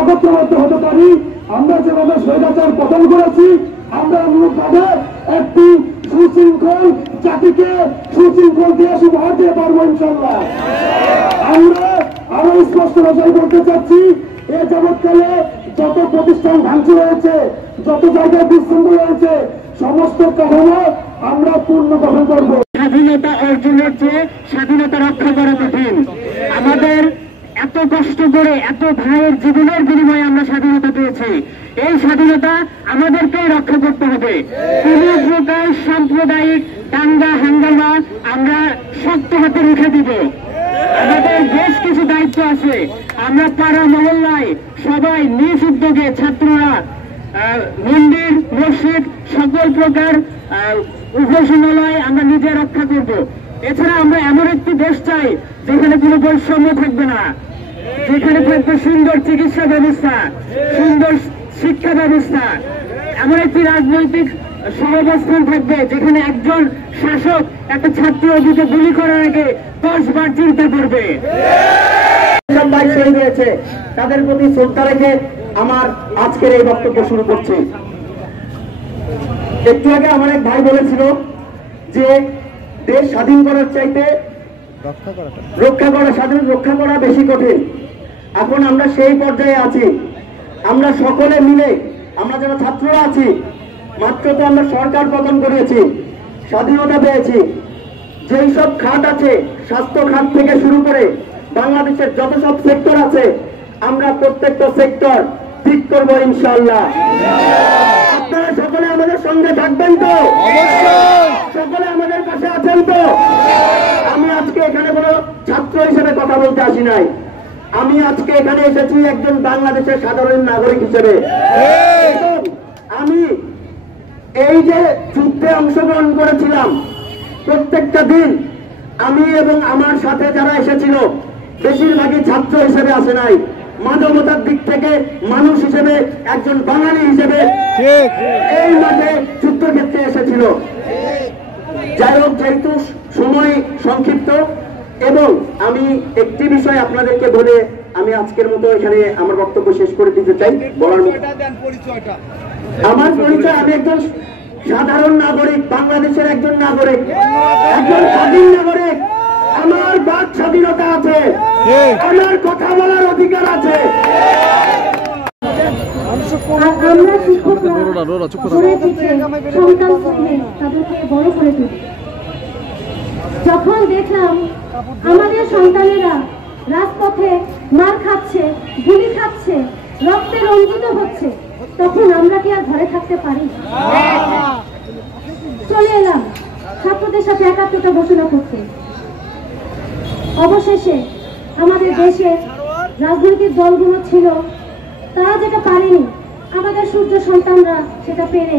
একত্রবদ্ধ হতে পারি। আমরা যেভাবে স্বৈরাচার পতন করেছি, আমরা অনুরূপভাবে একটি সুশৃঙ্খল জাতিকে সুশৃঙ্খল দেশ উপহার দিয়ে পারবো ইনশাল্লাহ। আমরা আরো স্পষ্ট ভাষায় বলতে চাচ্ছি, এ যাবৎকালে যত প্রতিষ্ঠান ভাঙচুর হয়েছে, যত জায়গায় বিশৃঙ্খল হয়েছে, সমস্ত কাঠামো আমরা পুনর্গঠন করবো। স্বাধীনতা অর্জনের চেয়ে স্বাধীনতা রক্ষা করা কঠিন। আমাদের এত কষ্ট করে, এত ভাইয়ের জীবনের বিনিময়ে আমরা স্বাধীনতা পেয়েছি। এই স্বাধীনতা আমাদেরকেই রক্ষা করতে হবে। কোন প্রকার সাম্প্রদায়িক দাঙ্গা হাঙ্গামা আমরা শক্ত হাতে রেখে দিব। আমাদের বেশ কিছু দায়িত্ব আছে। আমরা পাড়া মহল্লায় সবাই নিজ উদ্যোগে, ছাত্ররা মন্দির মসজিদ সকল প্রকার উপাসনালয় আমরা নিজে রক্ষা করব। এছাড়া আমরা এমন একটি দেশ চাই যেখানে কোনো বৈষম্য থাকবে না, যেখানে থাকবে সুন্দর চিকিৎসা ব্যবস্থা, সুন্দর শিক্ষা ব্যবস্থা, এমন একটি রাজনৈতিক সহাবস্থান থাকবে যেখানে একজন শাসক একটা ছাত্র দিকে গুলি করার আগে 10 বার চিন্তা করবে। শহীদ হয়েছে, তাদের প্রতি শ্রদ্ধা রেখে আমার আজকের এই বক্তব্য শুরু করছি। একটু আগে আমার এক ভাই বলেছিল যে দেশ স্বাধীন করার চাইতে রক্ষা করা বেশি কঠিন। এখন আমরা সেই পর্যায়ে আছি। আমরা সকলে মিলে, আমরা যারা ছাত্ররা আছি, মাত্র তো আমরা সরকার পতন করেছি, স্বাধীনতা পেয়েছি। যেই সব খাত আছে, স্বাস্থ্য খাত থেকে শুরু করে বাংলাদেশের যত সব সেক্টর আছে, আমরা প্রত্যেকটা সেক্টর ঠিক করবো ইনশাআল্লাহ। আপনারা সকলে আমাদের সঙ্গে থাকবেন তো? সকলে আমাদের পাশে আছেন তো? আমি আজকে এখানে কোনো ছাত্র হিসেবে কথা বলতে আসি নাই। আমি আজকে এখানে এসেছি একজন বাংলাদেশের সাধারণ নাগরিক হিসেবে। আমি এই যে যুদ্ধে অংশগ্রহণ করেছিলাম, প্রত্যেকটা দিন আমি এবং আমার সাথে যারা এসেছিল বেশিরভাগই ছাত্র হিসেবে আসে নাই, মানবতার দিক থেকে মানুষ হিসেবে, একজন বাঙালি হিসেবে এই মাঠে যুদ্ধক্ষেত্রে এসেছিল। যাই হোক, যেহেতু সময় সংক্ষিপ্ত এবং আমি একটি বিষয় আপনাদেরকে বলে আমি আজকের মতো এখানে আমার বক্তব্য শেষ করে দিতে চাই। আমার পরিচয়, আমি একজন সাধারণ নাগরিক, বাংলাদেশের একজন নাগরিক, একজন স্বাধীন নাগরিক। আমার বাক স্বাধীনতা আছে, আমার কথা বলার অধিকার আছে। যখন দেখলাম আমাদের সন্তানেরা রাজপথে মার খাচ্ছে, গুলি খাচ্ছে, রক্তে রঞ্জিত হচ্ছে, তখন আমরা কি আর ঘরে থাকতে পারি? চলে এলাম ছাত্রদের সাথে একাত্মতা ঘোষণা করতে। অবশেষে আমাদের দেশের রাজনৈতিক দলগুলো ছিল, তারা যেটা পারেনি, আমাদের সূর্য সন্তানরা সেটা পেরে